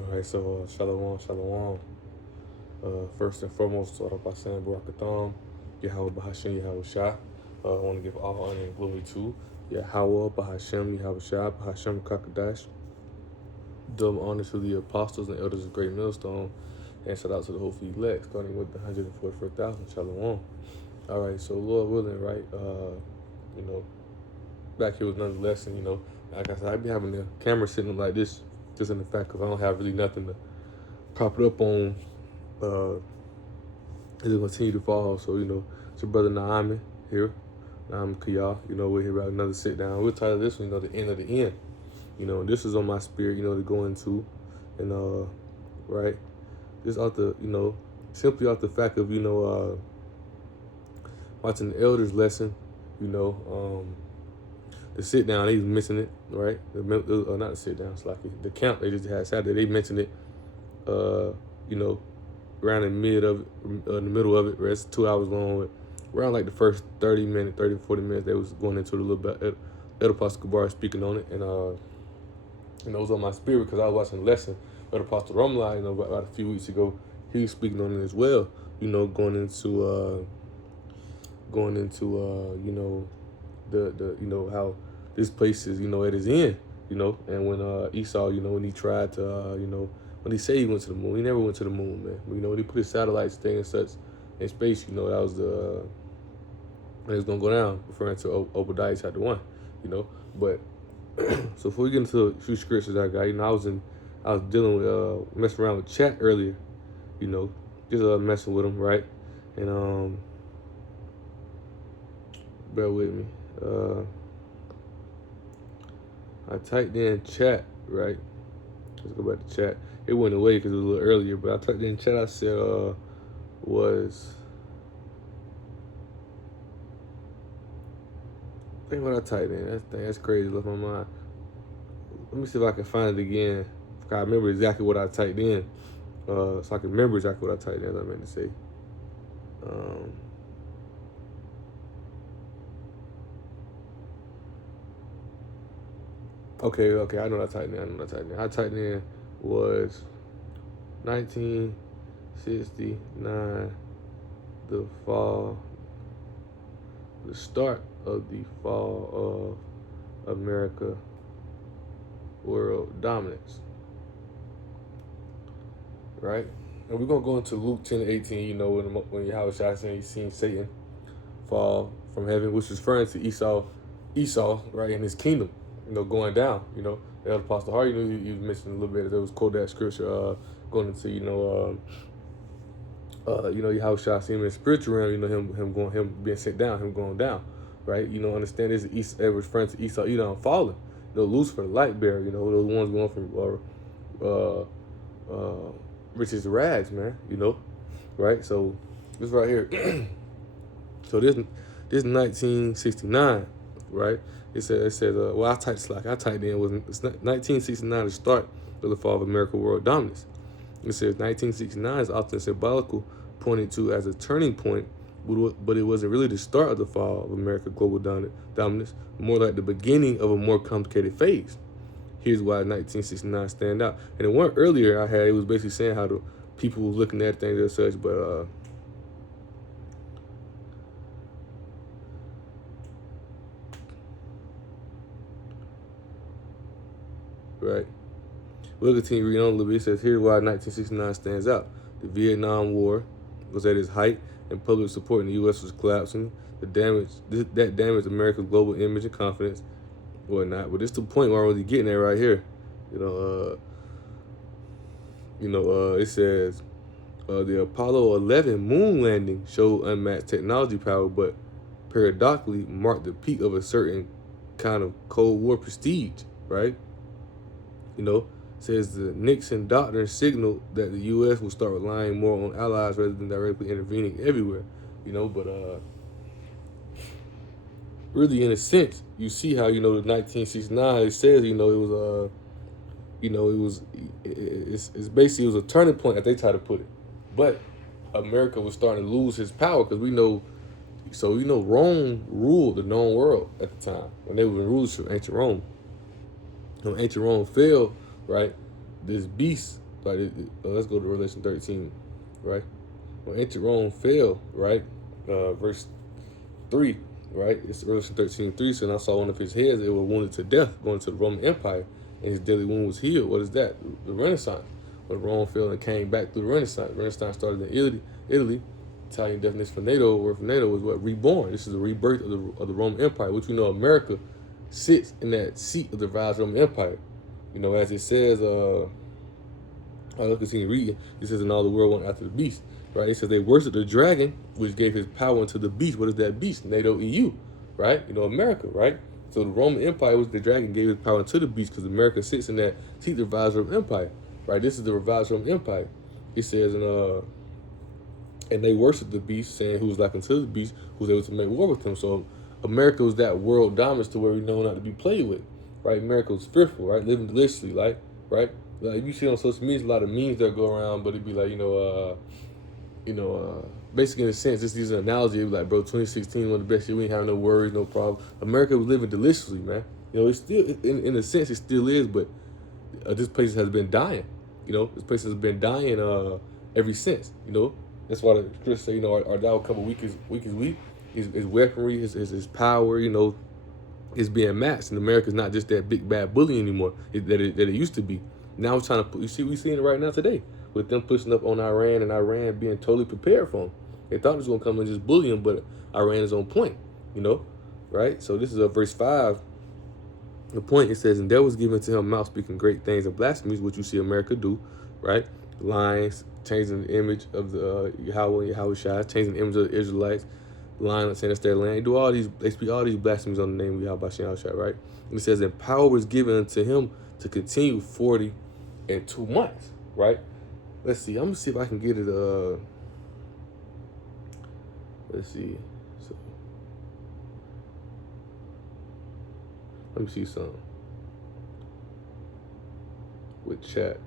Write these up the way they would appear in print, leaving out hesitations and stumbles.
All right, so shalom, shalom. First and foremost, start off by saying Barakatham, Yahweh Bahashem, Yahawashi. I want to give all honor and glory to Yahweh Bahashem, Yahawashi, Bahashem Kakadash. Double honor to the apostles and elders of Great Millstone, and shout out to the whole elect, starting with the 144,000. Shalom. All right, so Lord willing, right? You know, back here with another lesson. Like I said, I be having the camera sitting like this, just in the fact because I don't have really nothing to prop it up on. As it continue to fall. So, it's your brother Naami here. Naami Kiyah. We're here about another sit down. We'll title this one, the end of the end. This is on my spirit, to go into. And, right, just out the, simply out the fact of, watching the elders lesson, the sit down, they was missing it, right? Not the sit down, it's like the camp they just had Saturday, they mentioned it, around the middle of it, where it's 2 hours long. Around like the first 30 to 40 minutes, they was going into it a little bit. Elder Pastor Kabar speaking on it, and it was on my spirit because I was watching the lesson. Elder Pastor Romla, about a few weeks ago, he was speaking on it as well. Going into the how this place is, at his end, and when Esau, when he tried to, when he said he went to the moon, he never went to the moon, man. When he put his satellites, thing such in space, that was when it was gonna go down, referring to Obadiah chapter 1, But so before we get into a few scriptures I got, I was dealing with messing around with chat earlier, just messing with him, right? And bear with me. I typed in chat, right? Let's go back to chat. It went away because it was a little earlier, but I typed in chat. I said, think what I typed in. That's crazy. Left my mind. Let me see if I can find it again. I remember exactly what I typed in. So I can remember exactly what I typed in. I meant to say. Okay, I know what I typed in. I typed in was 1969, the start of the fall of America world dominance, right? And we're going to go into Luke 10:18, when Yahawashi said he seen Satan fall from heaven, which is referring to Esau, right, in his kingdom, going down, The Elder Pastor Hart, he was mentioning a little bit, there was quote that scripture, going into, Yahawashi seen him in the spiritual realm, him being sent down, him going down, right? Understand this is referring to Esau, Edom falling, Lucifer, the light bearer, those ones going from riches to rags, man, right? So this right here, so this 1969, right? It says, well, I typed in was 1969, the start of the fall of American world dominance. It says 1969 is often symbolical, pointed to as a turning point, but it wasn't really the start of the fall of American global dominance, more like the beginning of a more complicated phase. Here's why 1969 stand out. And the one earlier I had, it was basically saying how the people were looking at things as such, but right. We'll continue reading on a little bit. It says, here's why 1969 stands out. The Vietnam War was at its height, and public support in the U.S. was collapsing. That damaged America's global image and confidence, whatnot. But it's the point where I'm really getting at right here. It says, the Apollo 11 moon landing showed unmatched technology power, but paradoxically marked the peak of a certain kind of Cold War prestige, right? Says the Nixon doctrine signaled that the U.S. will start relying more on allies rather than directly intervening everywhere, but really in a sense, you see how, the 1969, it says, it's basically, it was a turning point, as they try to put it. But America was starting to lose his power because Rome ruled the known world at the time when they were in rulership, ancient Rome. When ancient Rome fell, right, this beast Let's go to Revelation 13, right? When ancient Rome fell, right? Verse 3, right? It's Revelation 13:3. So, and I saw one of his heads, it was wounded to death, going to the Roman Empire, and his deadly wound was healed. What is that? The Renaissance. When Rome fell and came back through the Renaissance. Renaissance started in Italy. Italian definition for NATO, word for NATO, was what? Reborn. This is the rebirth of the Roman Empire, which we know America sits in that seat of the rise of the Roman Empire. You know, as it says, I'll continue reading. It says, and all the world went after the beast. Right? It says they worshiped the dragon, which gave his power unto the beast. What is that beast? NATO, EU. Right? You know, America, right? So the Roman Empire was the dragon gave his power unto the beast, because America sits in that seat of the revised Roman Empire. Right? This is the revised Roman Empire. He says, and they worshiped the beast, saying who was like unto the beast, who was able to make war with him. So America was that world dominance to where we know not to be played with. Right? America was fearful, right? Living deliciously, right? Like you see on social media, a lot of memes that go around, but it'd be like, basically in a sense, just using an analogy, it'd be like, bro, 2016, one of the best years, we ain't having no worries, no problem. America was living deliciously, man. You know, it's still, in a sense, it still is, but this place has been dying. You know, this place has been dying ever since. You know, that's why the Chris say, you know, our Dow couple weak as weak. His weaponry, his power, you know, is being matched. And America's not just that big bad bully anymore that it used to be. Now we're trying to put, we seeing it right now today with them pushing up on Iran and Iran being totally prepared for them. They thought it was going to come and just bully them, but Iran is on point, you know, right? So this is verse 5. The point, it says, and there was given to him mouth speaking great things and blasphemies, which you see America do, right? Lying, changing the image of the Yahweh and Yahawashi, changing the image of the Israelites, lying, saying that's their land. They speak all these blasphemies on the name of Yahawashi and Yahawashi, right? And it says, and power was given to him to continue 42 months, right? Let's see. I'm gonna see if I can get it. Let's see. So, let me see something with chat.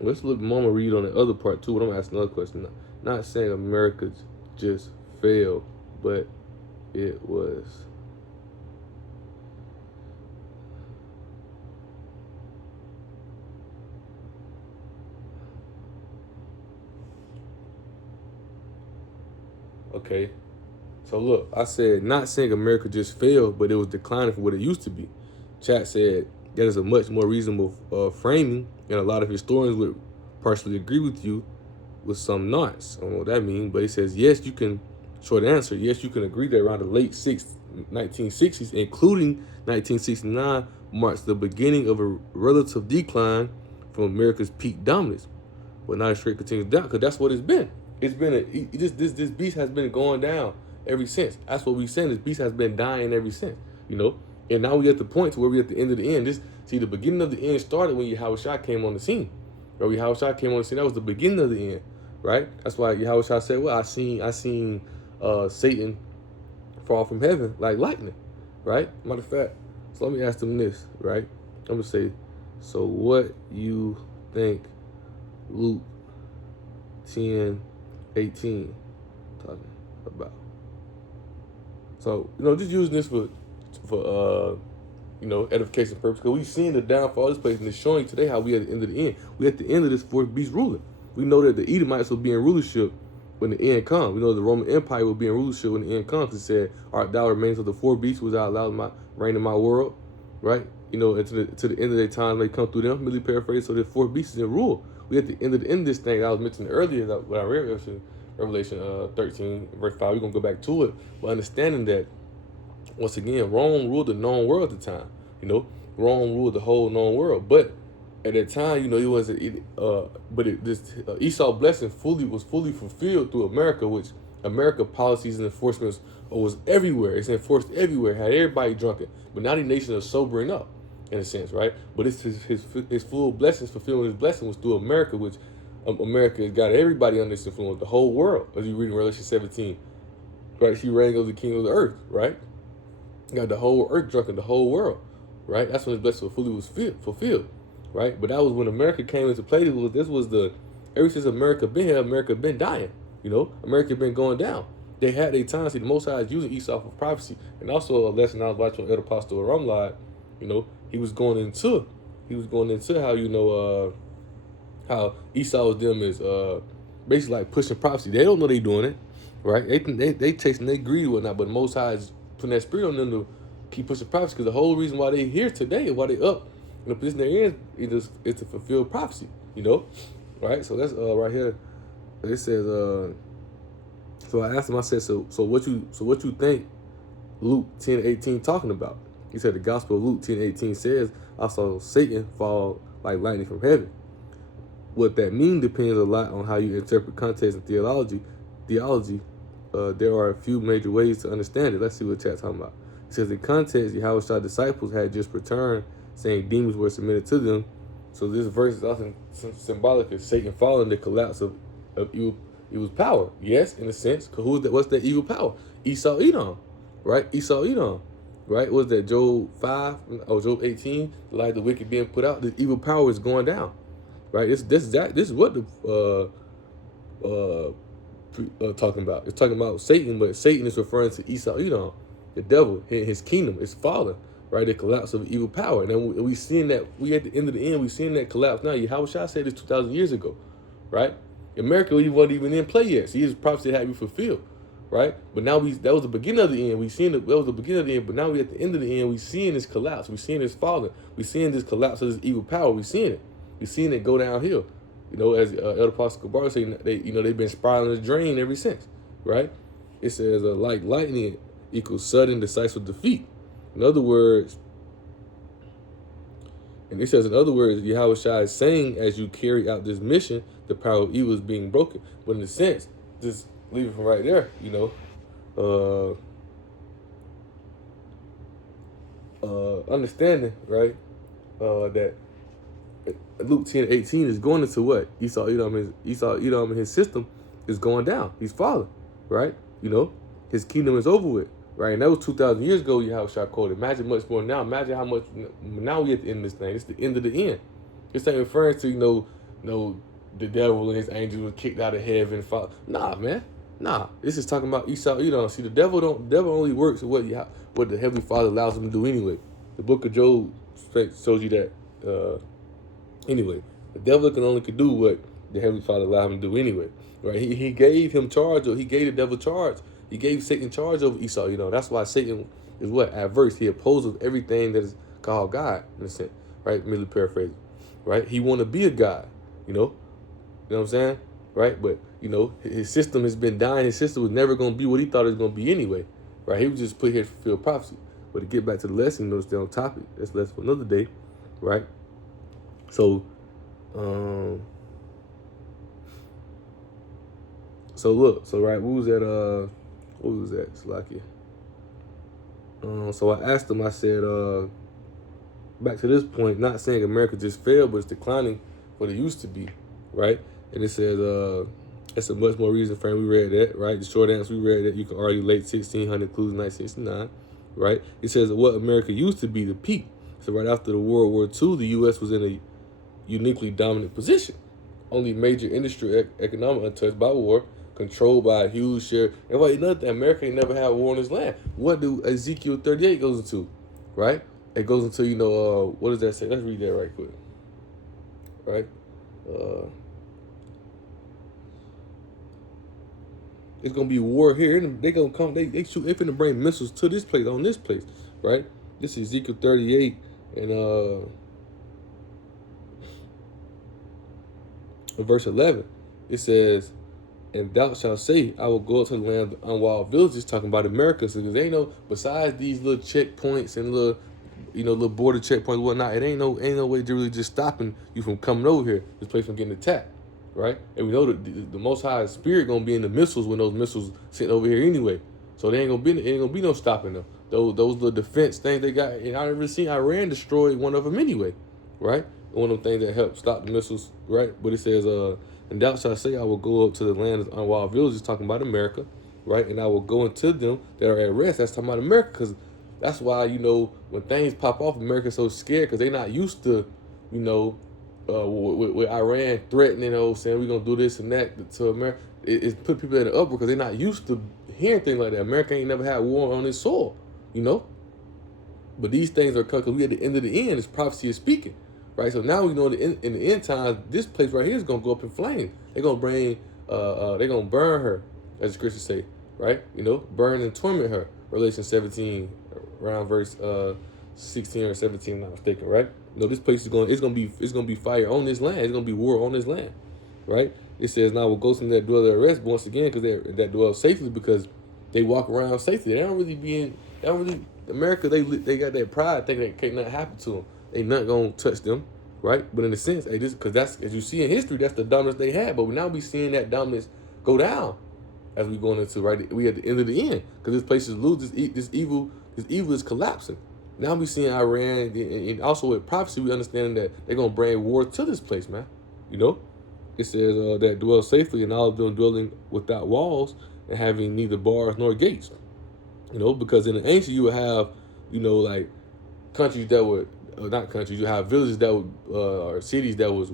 Let's look. Mama read on the other part too. But I'm asking another question. Not saying America just failed, but it was. Okay. So look, I said not saying America just failed, but it was declining from what it used to be. Chat said that is a much more reasonable framing, and a lot of historians would partially agree with you, with some nots. I don't know what that means, but it says yes, you can. Short answer, yes, you can agree that around the late 1960s, including 1969, marks the beginning of a relative decline from America's peak dominance, but not a straight continuous down, because that's what it's been. It's been this beast has been going down ever since. That's what we're saying. This beast has been dying ever since, you know. And now we at the point to where we at the end of the end. The beginning of the end started when Yahawashi came on the scene. Right? Yahawashi came on the scene. That was the beginning of the end, right? That's why Yahawashi said, "Well, I seen Satan fall from heaven like lightning," right? Matter of fact, so let me ask them this, right? I'm gonna say, so what you think Luke 10:18 talking about? So, you know, just using this for edification purpose, because we've seen the downfall of this place, and it's showing today how we at the end of the end. We at the end of this fourth beast ruling. We know that the Edomites will be in rulership when the end comes. We know the Roman Empire will be in rulership when the end comes. It said, "Art thou remains of the four beasts, which I allowed my reign in my world," right? You know, and to the end of their time, they come through them. Really paraphrase. So the four beasts is in rule. We at the end of this thing I was mentioning earlier when I read Revelation 13 verse 5. We're gonna go back to it, but understanding that once again, Rome ruled the known world at the time. You know, Rome ruled the whole known world, but at that time, you know, it wasn't. Esau blessing was fully fulfilled through America, which America policies and enforcements was everywhere. It's enforced everywhere. Had everybody drunken, but now the nation is sobering up, in a sense, right? But it's his full blessings, fulfilling his blessing was through America, which America has got everybody under its influence, the whole world. As you read in Revelation 17, right? She reigned over the king of the earth, right? Got the whole earth drunken, the whole world, right? That's when his blessing fully was fulfilled. right? But that was when America came into play. This was the ever since America been here, America been dying. You know, America been going down. They had their time. See, the Most High is using Esau for prophecy, and also a lesson I was watching on El Pastor Ramlad. You know, he was going into how how Esau with them is basically like pushing prophecy. They don't know they doing it, right? They think they chasing their greed and whatnot, but the Most High is putting that spirit on them to keep pushing prophecy. Because the whole reason why they here today and why they up in the position they're in is to fulfill prophecy. You know, right? So that's right here. It says so I asked him. I said, so what you think Luke 10:18 talking about? He said the Gospel of Luke 10:18 says, I saw Satan fall like lightning from heaven. What that means depends a lot on how you interpret context and theology. There are a few major ways to understand it. Let's see what chat's talking about. It says in context, Yahawashi disciples had just returned, saying demons were submitted to them. So this verse is often symbolic of Satan falling, the collapse of evil's power. Yes, in a sense, because what's that evil power? Esau Edom, right? Esau Edom, right? What's that, Job 5 or Job 18? The light of the wicked being put out. The evil power is going down. Right, this is what the talking about. It's talking about Satan, but Satan is referring to Esau, the devil. His kingdom is falling. Right, the collapse of evil power, and then we seeing that we at the end of the end. We seeing that collapse now. Yahawashi said this 2,000 years ago, right? America, he wasn't even in play yet. See, his prophecy had to be fulfilled, right? But now that was the beginning of the end. That was the beginning of the end. But now we at the end of the end. We seeing this collapse. We seeing this falling. We seeing this collapse of this evil power. We seeing it. We've seen it go downhill. As Elder Pastor Kabar said, they've been spiraling the drain ever since, right? It says like lightning equals sudden, decisive defeat. In other words, Yahawashi is saying as you carry out this mission, the power of evil is being broken. But in a sense, just leave it from right there, understanding, right, that Luke 10:18 is going into what? Esau Edom and his system is going down. He's falling, right? His kingdom is over with, right? And that was 2,000 years ago. Yahawashi quoted. Imagine much more now. Imagine how much now we at the end of this thing. It's the end of the end. This ain't referring to the devil and his angels were kicked out of heaven. Nah, man. Nah. This is talking about Esau Edom. See, the devil only works with what the Heavenly Father allows him to do anyway. The Book of Job shows you that. Anyway, the devil could do what the Heavenly Father allowed him to do anyway, right? He gave him charge, or he gave the devil charge. He gave Satan charge over Esau. That's why Satan is what? Adverse. He opposes everything that is called God, in a sense, right? Merely paraphrasing, right? He want to be a God, You know what I'm saying, right? But his system has been dying. His system was never going to be what he thought it was going to be anyway, right? He was just put here to fulfill prophecy. But to get back to the lesson, stay on topic. That's lesson for another day, right? So look, right, what was that, Slacky? So I asked him, I said, back to this point, not saying America just failed, but it's declining what it used to be, right? And it says, that's a much more reason frame. We read that, right? The short answer, we read that you can argue late 1600, including 1969, right? It says what America used to be, the peak. So right after the World War II, the U.S. was in a uniquely dominant position. Only major industry economic untouched by war, controlled by a huge share. And another thing, America ain't never had war on this land. What do Ezekiel 38 goes into, right? It goes into, what does that say? Let's read that right quick, right? It's gonna be war here. They gonna come. They finna bring missiles to this place, on this place, right? This is Ezekiel 38 and verse 11. It says, "And thou shalt say, I will go up to the land of unwalled villages," talking about America. So there ain't no, besides these little checkpoints and little border checkpoints and whatnot, it ain't no way to really just stopping you from coming over here, this place from getting attacked, right? And we know that the Most High Spirit gonna be in the missiles when those missiles sit over here anyway. So there ain't gonna be no stopping them. Those little defense things they got, and I never seen Iran destroy one of them anyway, right? One of them things that help stop the missiles, right? But it says, "And thou shalt say, I will go up to the land of unwalled villages," talking about America, right? "And I will go into them that are at rest." That's talking about America, because that's why, when things pop off, America's so scared, because they're not used to you know, with Iran threatening, saying we're gonna do this and that to America, it's put people in the upper because they're not used to hearing things like that. America ain't never had war on its soil, you know. But these things are because we at the end of the end, as prophecy is speaking, right? So now we know in the end times, this place right here is gonna go up in flames. They're gonna they're gonna burn her, as the scriptures say, right? You know, burn and torment her. Revelation 17, around verse 16 or 17, if I'm not mistaken, right? You know, this place is it's gonna be fire on this land. It's gonna be war on this land, right? It says now we'll go to that dwell their rest once again because that dwell safely because they walk around safely. They don't really be in. They don't really America. They got that pride thinking that can't nothing happen to them. They not gonna touch them, right? But in a sense, they just because that's as you see in history, that's the dominance they had. But we now be seeing that dominance go down as we going into right. We at the end of the end because this place is lose this evil is collapsing. Now we seeing Iran and also with prophecy, we understanding that they're gonna bring war to this place, man. You know. It says that dwell safely and all of them dwelling without walls and having neither bars nor gates. You know, because in the ancient you would have, you know, like countries that would, not countries, you have villages that would, or cities that was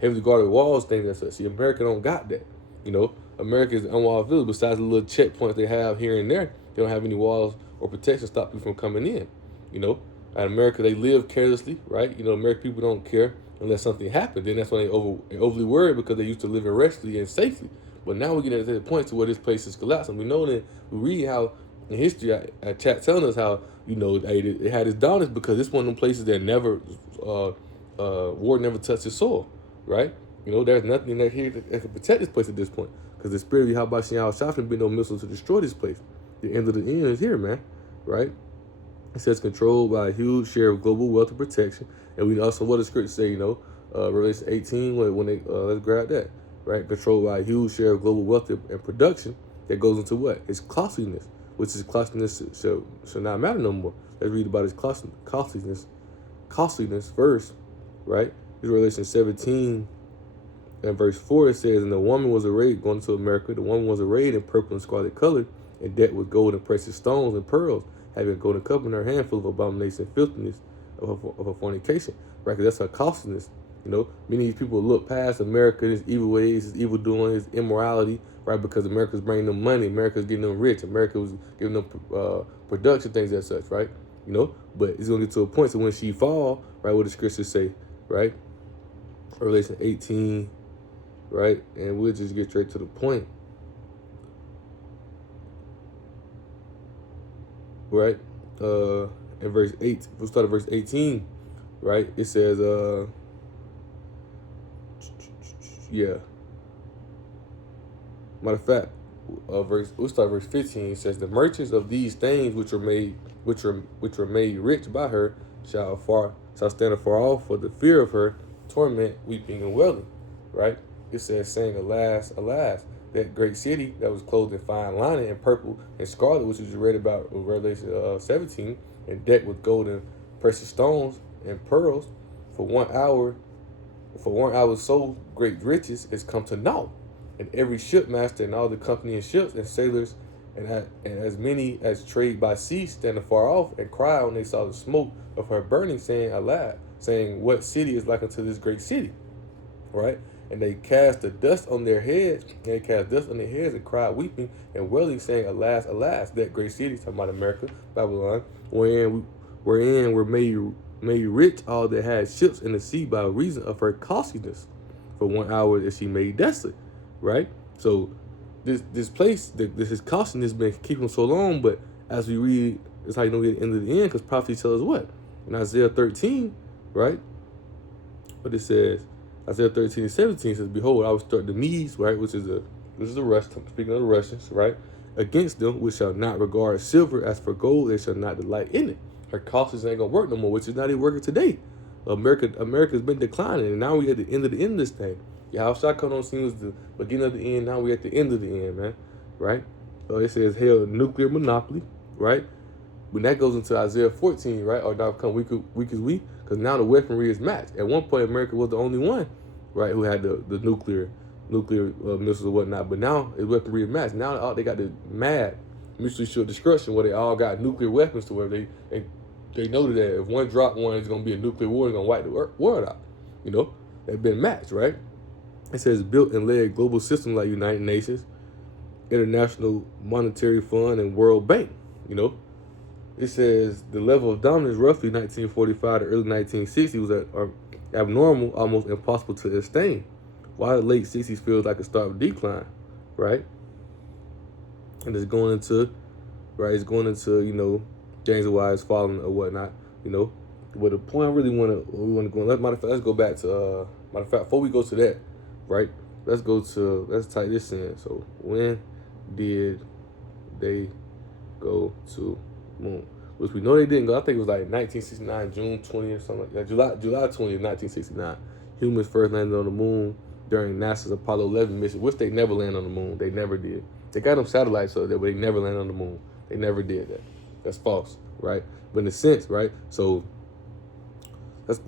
heavily guarded walls, things like that. See, America don't got that. You know, America is an unwalled village. Besides the little checkpoints they have here and there, they don't have any walls or protection to stop people from coming in. You know, in America they live carelessly, right? You know, American people don't care unless something happened. Then that's when they overly worried because they used to live in restfully and safely. But now we're getting to the point to where this place is collapsing. We know that we read how in history, I chat telling us how, you know, it had its dominance because it's one of them places that never, war never touched its soil, right? You know, there's nothing that here that can protect this place at this point because the spirit of Yahawashi Yahawashi been no missile to destroy this place. The end of the end is here, man, right? It says controlled by a huge share of global wealth and protection. And we also, what does scripture say, you know, Revelation 18, when they, let's grab that, right? Controlled by a huge share of global wealth and production that goes into what? Its costliness, which is costliness shall not matter no more. Let's read about its costliness first, right? This Revelation 17 and verse 4, it says, and the woman was arrayed, going to America, the woman was arrayed in purple and scarlet color, and decked with gold and precious stones and pearls, having a golden cup in her hand full of abomination and filthiness of her fornication, right? Because that's her costliness. You know, many of these people look past America, his evil ways, his evil doing, his immorality, right? Because America's bringing them money, America's getting them rich, America was giving them production, things as such, right? You know, but it's going to get to a point so when she fall, right, what the scriptures say, right? Revelation 18, right? And we'll just get straight to the point, right? In verse 8, we'll start at verse 18, right? It says, matter of fact, we'll start verse 15. It says, the merchants of these things which are made rich by her shall stand afar off for the fear of her torment, weeping and wailing, right? It says, saying, alas, alas, that great city that was clothed in fine linen and purple and scarlet, which is read about in Revelation 17, and decked with gold and precious stones and pearls, for 1 hour so great riches is come to naught. And every shipmaster and all the company of ships and sailors and as many as trade by sea stand afar off and cry when they saw the smoke of her burning, saying aloud, saying, what city is like unto this great city? Right? And they cast the dust on their heads, and cried, weeping and wailing, saying, alas, alas, that great city, talking about America, Babylon, wherein were made rich all that had ships in the sea by reason of her costliness. For 1 hour that she made desolate, right? So this place, this is costliness been keeping so long, but as we read, it's how you know we're at the end of the end, because prophecy tells us what? In Isaiah 13, right? But it says, Isaiah 13 and 17 says, behold, I will start the Medes, right, this is the Russians, speaking of the Russians, right, against them, which shall not regard silver as for gold, they shall not delight in it. Her costs ain't gonna work no more, which is not even working today. America's been declining, and now we at the end of this thing. Yahawashi come on scene was the beginning of the end, now we at the end of the end, man, right? It says, hell, nuclear monopoly, right? When that goes into Isaiah 14, right, or now come weak as we, because now the weaponry is matched. At one point, America was the only one, right, who had the nuclear missiles or whatnot. But now it's weaponry is matched. Now they got the mad mutually assured destruction where they all got nuclear weapons to where they They know that if one drop one, it's gonna be a nuclear war. It's gonna wipe the world out. You know, they've been matched, right? It says built and led global systems like United Nations, International Monetary Fund, and World Bank. You know, it says the level of dominance roughly 1945 to early 1960 was abnormal, almost impossible to sustain, while the late 60s feels like a start of decline, right? And it's going into, you know, James Wise falling or whatnot, you know. But the point I really want to go, let's go back to, matter of fact, before we go to that, right, let's type this in. So when did they go to moon? Which we know they didn't go. I think it was like 1969, June 20th, something like that. July 20th, 1969. Humans first landed on the moon during NASA's Apollo 11 mission, which they never landed on the moon. They never did. They got them satellites up there, but they never landed on the moon. They never did that. That's false, right? But in a sense, right? So let's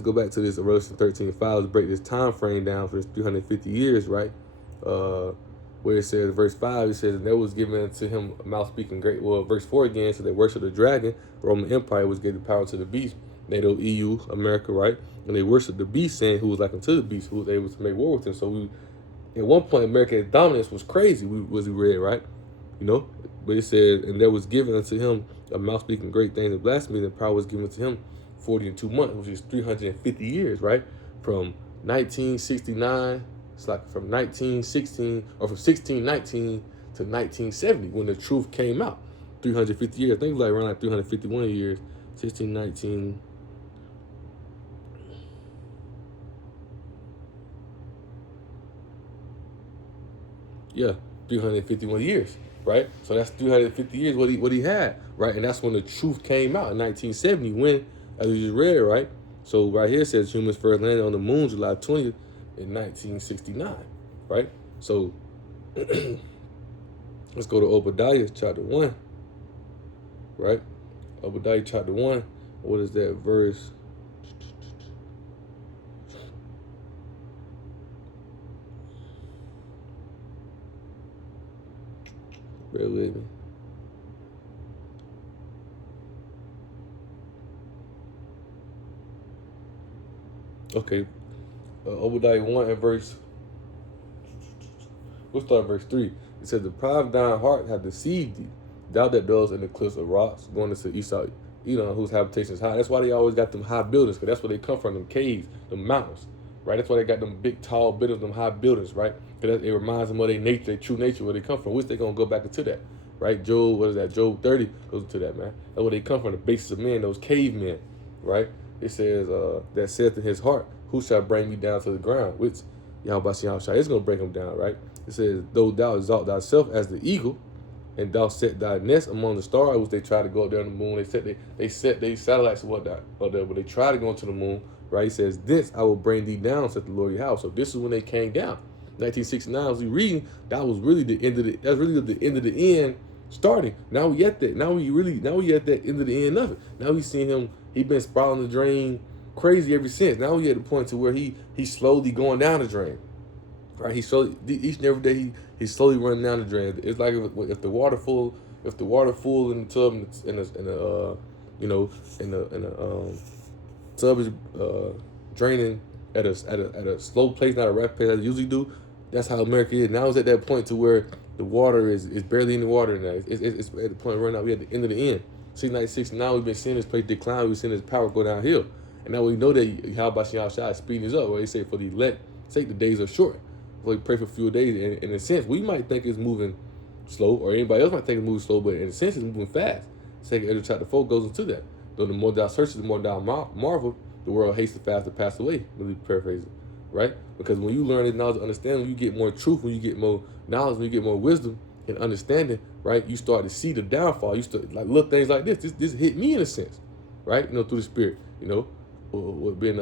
go back to this Revelation 13:5. Let's break this time frame down for this 350 years, right? Where it says, verse 5, it says, and there was given to him a mouth speaking great. Well, verse 4 again, so they worshiped the dragon. The Roman Empire was given power to the beast. NATO, EU, America, right? And they worshiped the beast, saying who was like unto the beast, who was able to make war with him. So at one point, America's dominance was crazy, we read, right? You know? But it said, and there was given unto him a mouth speaking great things and blasphemy, and power was given to him 42 months, which is 350 years, right? From 1969, it's like from 1916, or from 1619 to 1970, when the truth came out. 350 years. I think it was like around like 351 years. 1619. Yeah, 351 years, right? So that's 350 years what he had, right? And that's when the truth came out in 1970, when, as we just read, right? So right here it says humans first landed on the moon July 20th in 1969, right? So let's go to Obadiah chapter 1, right? Obadiah chapter 1, what is that verse? Bear with me. Okay, Obadiah 1 and verse, we'll start at verse 3. It says, the pride of thine heart hath deceived thee, thou that dwells in the cliffs of rocks, going into Esau, Edom, whose habitation is high. That's why they always got them high buildings, because that's where they come from, them caves, them mountains, right? That's why they got them big, tall buildings, them high buildings, right? Because it reminds them of their nature, their true nature, where they come from, which they're going to go back into that, right? Job, what is that? Job 30 goes into that, man. That's where they come from, the basis of men, those cavemen, right? It says, that saith in his heart, who shall bring me down to the ground? Which Yahawashi is going to bring him down, right? It says, though thou exalt thyself as the eagle, and thou set thy nest among the stars, which they try to go up there on the moon. They set their satellites and whatnot up there, but they try to go into the moon, right? He says, this I will bring thee down, said the Lord your house. So this is when they came down. 1969, as we reading, that was really the end of the end of the end starting. Now we at that. Now we at that end of the end of it. Now we seeing him, he been spiraling the drain crazy ever since. Now we at the point to where he's slowly going down the drain. Right? He slowly, each and every day he's slowly running down the drain. It's like if the water full in the tub and the tub is draining at a slow pace, not a rapid pace as it usually do. That's how America is. Now it's at that point to where the water is barely in the water now. It's at the point right now. We at the end of the end. Since 1969, we've been seeing this place decline. We've seen this power go downhill. And now we know that Yahawashi speeding us up. Where they say for the elect sake, the days are short. We pray for fewer days. And in a sense, we might think it's moving slow, or anybody else might think it's moving slow, but in a sense, it's moving fast. Second Ezra chapter 4 goes into that. Though the more thou searches, the more thou marvel, the world hastens fast to pass away. Really paraphrase it, right? Because when you learn this knowledge and understanding, when you get more truth, when you get more knowledge, when you get more wisdom and understanding, right? You start to see the downfall. You start like little things like this. This hit me in a sense, right? You know, through the spirit. You know, with being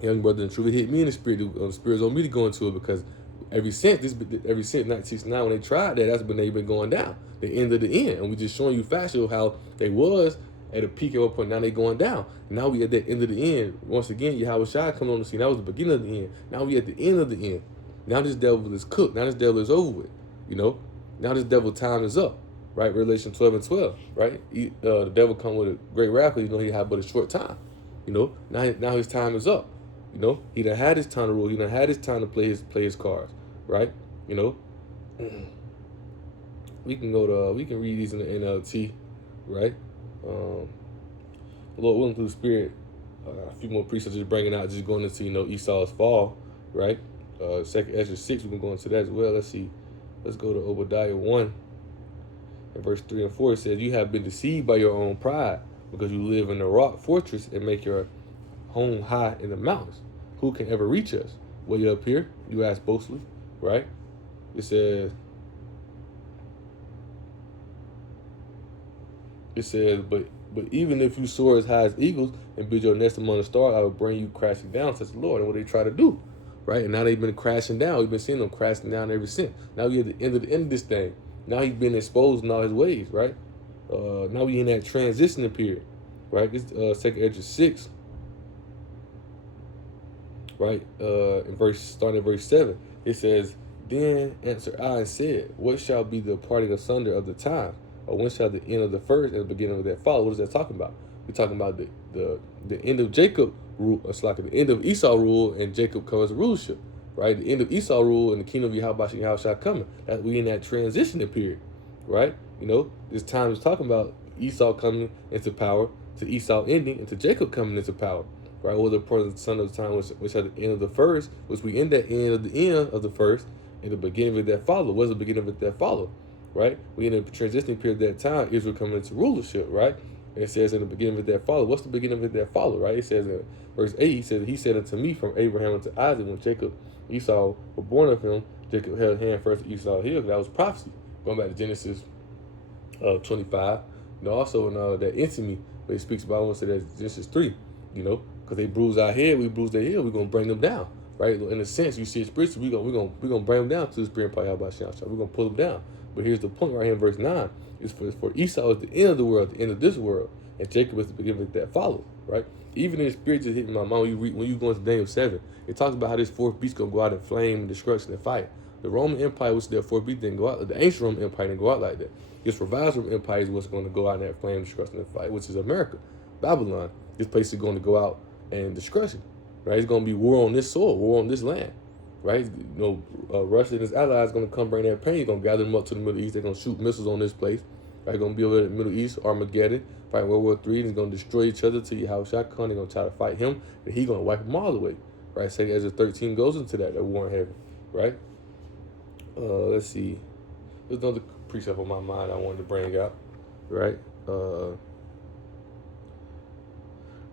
young brother in truth, it hit me in the spirit. The spirit's on me to go into it, because ever since 1969 when they tried that, that's when they've been going down. The end of the end. And we just showing you factual how they was at a peak at one point. Now they going down. Now we at the end of the end. Once again, Yahawashi coming on the scene. That was the beginning of the end. Now we at the end of the end. Now this devil is cooked. Now this devil is over with. You know? Now this devil time is up. right? Revelation 12 and 12, right? The devil come with a great wrath, because he had but a short time. Now his time is up. He done had his time to rule. He done had his time to play his cards, right? You know, we can read these in the NLT, right? Lord willing, through the Spirit, a few more precepts just bringing out, just going into Esau's fall, right? Second Ezra 6, we can go into that as well. Let's see. Let's go to Obadiah 1 and verse 3 and 4. It says, "You have been deceived by your own pride, because you live in a rock fortress and make your home high in the mountains. Who can ever reach us? Way up here," you ask boastfully, right? It says, but even if you soar as high as eagles and build your nest among the stars, I will bring you crashing down, says the Lord. And what they try to do, right? And now they've been crashing down. We've been seeing them crashing down ever since. Now we're at the end of this thing. Now he's been exposed in all his ways, right? Now we in that transitioning period, right? This Second Ezra 6, right? Starting at verse 7, it says, "Then answered I and said, what shall be the parting asunder of the times? Or when shall the end of the first and the beginning of that follow?" What is that talking about? We're talking about the end of Jacob rule. It's like the end of Esau rule, and Jacob covers the rulership, right? The end of Esau rule and the kingdom of Yahawashi and Yahawashi coming. That we in that transitioning period, right? This time is talking about Esau coming into power, to Esau ending, and to Jacob coming into power, right? Or the present son of the time, which at the end of the first, which we end at end of the first, and the beginning of that follow. What's the beginning of that follow? Right? We in a transitioning period at that time, Israel coming into rulership, right? And it says in the beginning of that follow. What's the beginning of that follow, right? It says in verse 8, he said unto me, from Abraham unto Isaac, when Esau were born of him, Jacob held hand first to Esau heel. That was prophecy. Going back to Genesis 25. Also in that intimacy, where he speaks about, I want to say that's Genesis 3, because they bruise our head, we bruise their heel, we're going to bring them down, right? In a sense, you see it spiritually, we're gonna bring them down to the spirit empire. How about We're going to pull them down. But here's the point right here in verse 9. Is for Esau is the end of the world, the end of this world, and Jacob is the beginning that follows, right? Even in the spirit just hitting my mind, when you go into Daniel 7, it talks about how this fourth beast going to go out in flame and destruction and fire. The Roman Empire, which their fourth beast, didn't go out. The ancient Roman Empire didn't go out like that. This revised Roman Empire is what's going to go out in that flame, destruction, and fire, which is America. Babylon, this place is going to go out and destruction, right? It's going to be war on this soil, war on this land. Right? Russia and his allies going to come bring their pain. They're going to gather them up to the Middle East. They're going to shoot missiles on this place. Right? Going to be over in the Middle East, Armageddon. Fight World War III. He's going to destroy each other till Yahawashi come. They're going to try to fight him. And he's going to wipe them all away. Right? Second Ezra 13 goes into that war in heaven. Right? Let's see. There's another precept on my mind I wanted to bring out. Right? I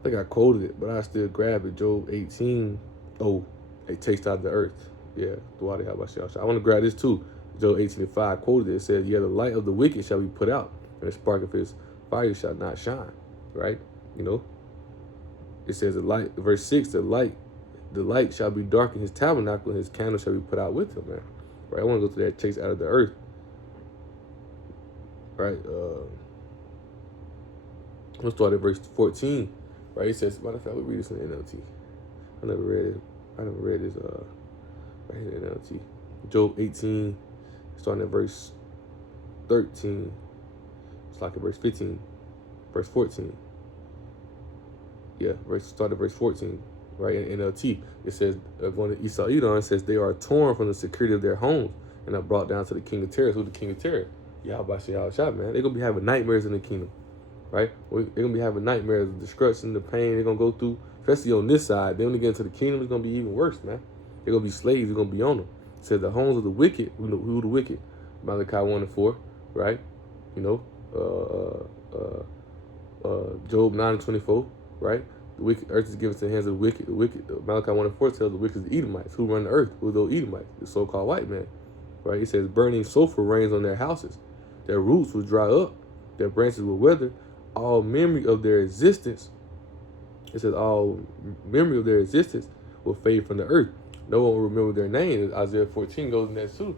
think I quoted it, but I still grab it. Job 18. Oh, it takes out the earth. Yeah, I want to grab this too. Job 18:5 quoted it. It says, "Yeah, the light of the wicked shall be put out, and the spark of his fire shall not shine." Right? It says the light, verse 6, the light shall be dark in his tabernacle, and his candle shall be put out with him, man. Right? I want to go to that takes out of the earth. Right? Let's start at verse 14. Right? It says, matter of fact, we read this in the NLT. I never read this right here in NLT. Job 18, starting at verse 13. It's like at verse 15, verse 14. Yeah, start at verse 14. Right, in NLT, it says, going to Esau, it says, "They are torn from the security of their homes and are brought down to the king of terror." Who's the king of terror? Yahawashi, man. They're going to be having nightmares in the kingdom. Right? They're going to be having nightmares, the destruction, the pain they're going to go through, especially on this side. Then when they get into the kingdom, it's going to be even worse, man. They're going to be slaves. They're going to be on them. It says the homes of the wicked. Who the wicked? Malachi 1 and 4, right? Job 9 and 24, right? The wicked earth is given to the hands of the wicked. Malachi 1 and 4 tells the wicked is the Edomites. Who run the earth? Who are those Edomites? The so-called white man, right? It says burning sulfur rains on their houses. Their roots will dry up. Their branches will wither. All memory of their existence. It says all memory of their existence will fade from the earth. No one will remember their name. Isaiah 14 goes in that too.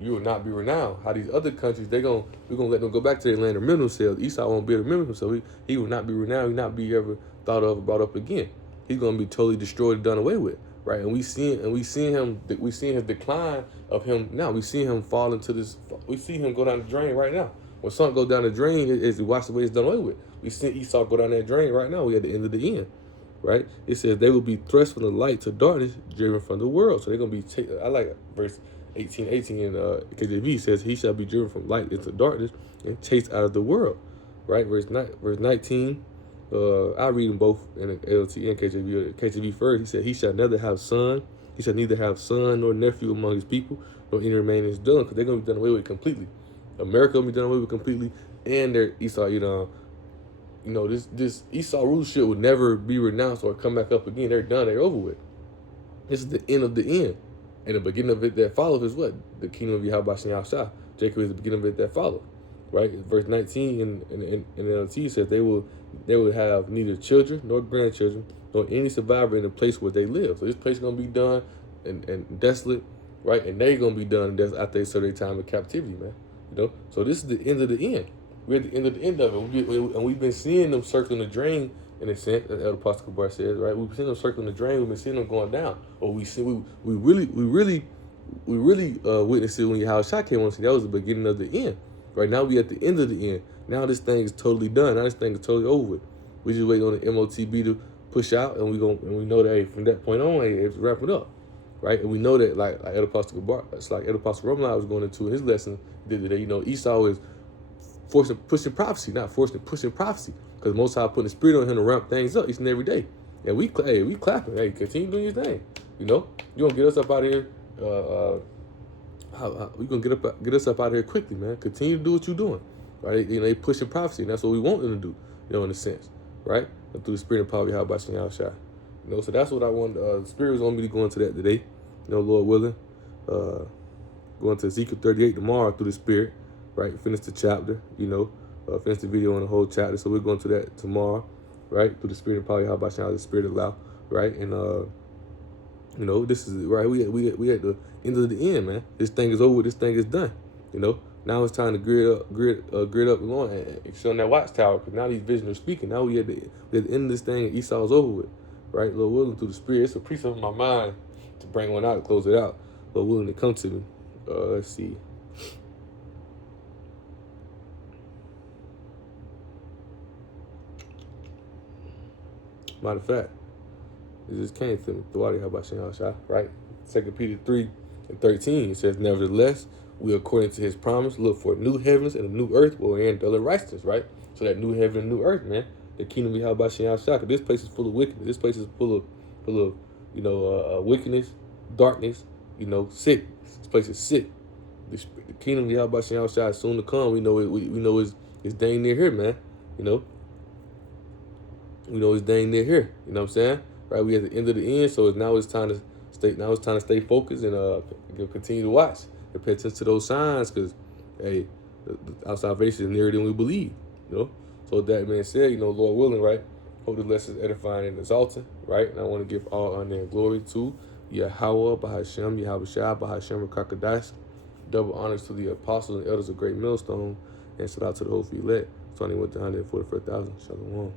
You will not be renowned. How these other countries, we're gonna let them go back to their land and remember themselves. Esau won't be able to remember himself. He will not be renowned. He will not be ever thought of or brought up again. He's gonna be totally destroyed and done away with. Right? And we seeing his decline of him now. We see him fall into this. We see him go down the drain right now. When something goes down the drain, it's watch the way it's done away with. We see Esau go down that drain right now. We at the end of the end, right? It says they will be thrust from the light to darkness, driven from the world. So they're gonna be. I like verse 18 in KJV says he shall be driven from light into darkness and chased out of the world, right? Verse 19. I read them both in the LT and KJV. KJV first, he said, he shall neither have son, he shall neither have son nor nephew among his people, nor any remain in his dwelling, because they're going to be done away with completely. America will be done away with completely, and their Esau, this Esau rulership would never be renounced or come back up again. They're done, they're over with. This is the end of the end. And the beginning of it that follows is what? The kingdom of Yahawashi and Yahawashi. Jacob is the beginning of it that follows. Right? Verse 19 in the LT says they will have neither children nor grandchildren nor any survivor in the place where they live. So this place is gonna be done and desolate, right? And they're gonna be done after they serve their time of captivity, man. So this is the end of the end. We're at the end of the end of it. And we've been seeing them circling the drain in a sense, as Elder Pastor Kabar says, right? We've been seeing them circling the drain. We've been seeing them going down. Or we really witnessed it when Yahawashi came on. That was the beginning of the end. Right now we at the end of the end. Now this thing is totally done. Now this thing is totally over with. We just waiting on the MOTB to push out, and we know that from that point on, it's wrapping up, right? And we know that like Elder Pastor Kabar, it's like Elder Pastor Romani was going into in his lesson today. Esau is pushing prophecy, not pushing prophecy, because Most High putting the spirit on him to ramp things up each and every day. And we clapping. Hey, continue doing your thing. You gonna get us up out of here. We gonna get us up out of here quickly, man. Continue to do what you're doing, right? They pushing prophecy, and that's what we want them to do, in a sense, right? And through the spirit and power of Yahawashi and Yahawashi. So that's what I want. The spirit was on me to go into that today, Lord willing. Going to Ezekiel 38 tomorrow through the spirit, right? Finish the chapter, finish the video on the whole chapter. So we're going to that tomorrow, right? Through the spirit and power of Yahawashi and the spirit allow, right? And this is right. We at the end of the end, man. This thing is over. This thing is done. Now it's time to grid up and on and show that watchtower. Because now these visions are speaking. Now we at the end of this thing. And Esau's over with, right? Lord willing, through the spirit. It's a precept in my mind to bring one out and close it out. Lord willing to come to me. Let's see. Matter of fact, it just came to me. Right? 2 Peter 3:13 says, nevertheless, we according to his promise look for new heavens and a new earth wherein dwelleth righteousness, right? So that new heaven and new earth, man, the kingdom of Yahawashi and Yahawashi. This place is full of wickedness. This place is full of wickedness, darkness, sick. This place is sick. The kingdom of Yahawashi and Yahawashi is soon to come. We know it's dang near here, man. We know it's dang near here. You know what I'm saying? Right? We at the end of the end, so now it's time to stay focused and continue to watch and pay attention to those signs, because hey, our salvation is nearer than we believe. So with that being said, Lord willing, right? Hope the lesson is edifying and exalting, right? And I want to give all honor and glory to Yahweh, Bahashem, Yahawashi, Bahashem, Kakadash. Double honors to the apostles and elders of Great Millstone, and shout out to the whole elect, 21 to 144,000. Shalom.